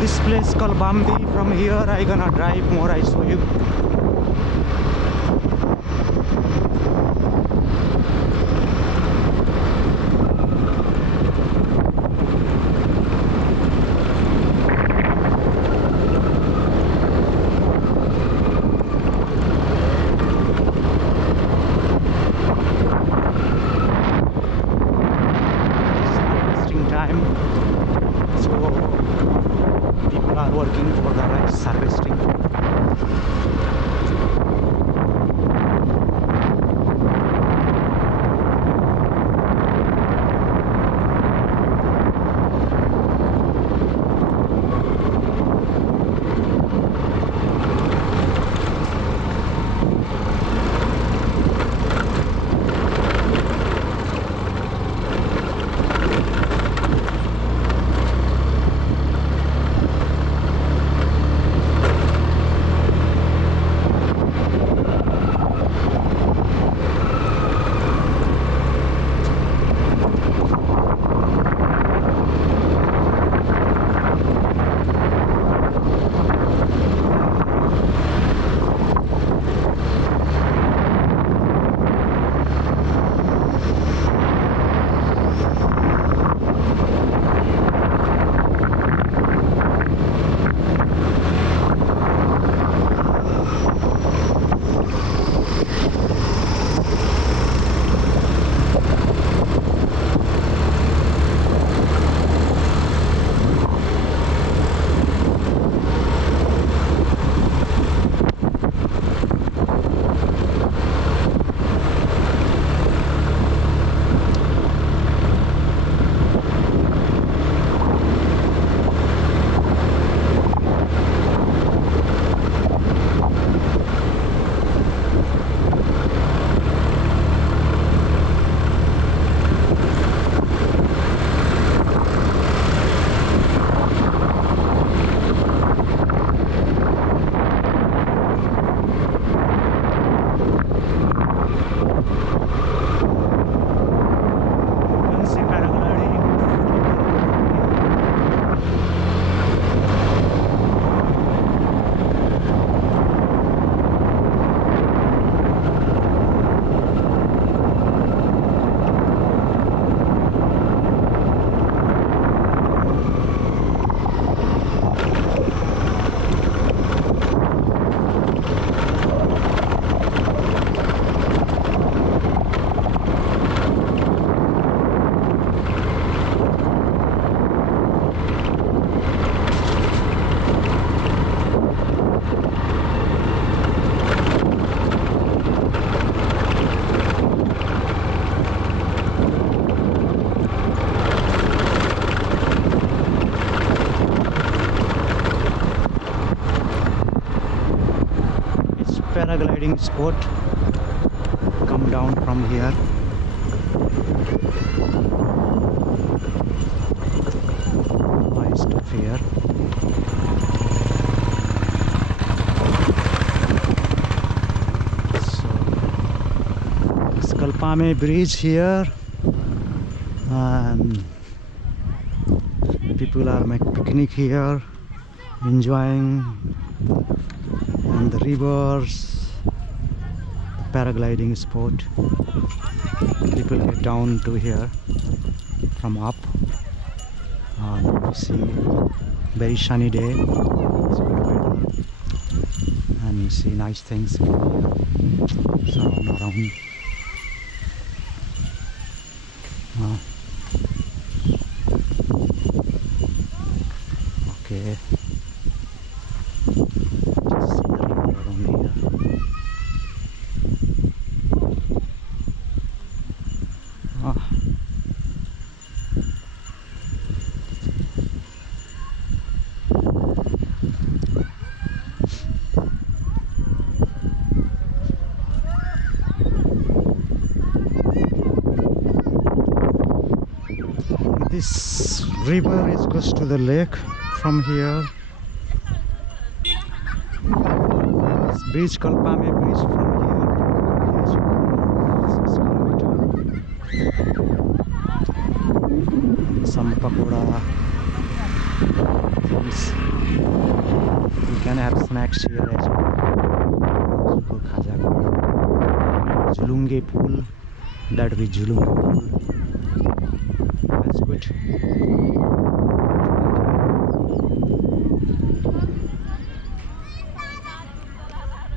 This place called Bambi. From here I gonna drive more, I show you. Time, so people are working for the rice harvesting. Paragliding spot. Come down from here. I stop here. So Kalpame bridge here, and people are making picnic here, enjoying on the rivers. Paragliding spot. People get down to here from up. You see, very sunny day. It's good weather, and you see nice things surround around. Okay. Just see the river around here. This river is goes to the lake from here. This bridge Kalpame bridge from here is 6 kilometers. Some pakoda things. can have snacks here as well. Suko khaja. Julunge pool. That will be Julunge pool. That's good.